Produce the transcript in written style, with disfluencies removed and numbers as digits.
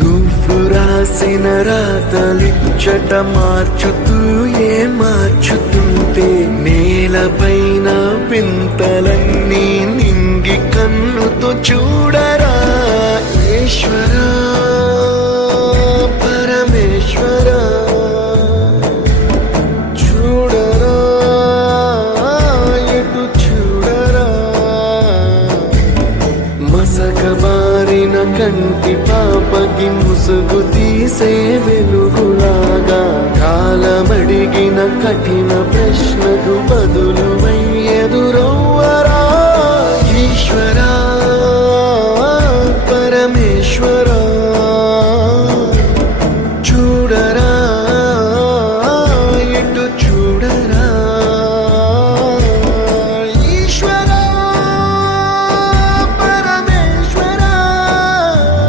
నువ్వు రాసిన రాతలిచ్చట మార్చుతూ మార్చుతుంటే నేలపైన వింతలన్నీ నింగి కన్నుతో చూడరా ఈశ్వరా పరమేశ్వరా చూడరా ఎటు చూడరా మసకబారిన కంటి పాపకి ముసుగు తీసే వెలుగులాగా కాలమడిగిన కఠిన ప్రశ్నకు బదులు ఎదురవ్వరా ఈశ్వరా పరమేశ్వరా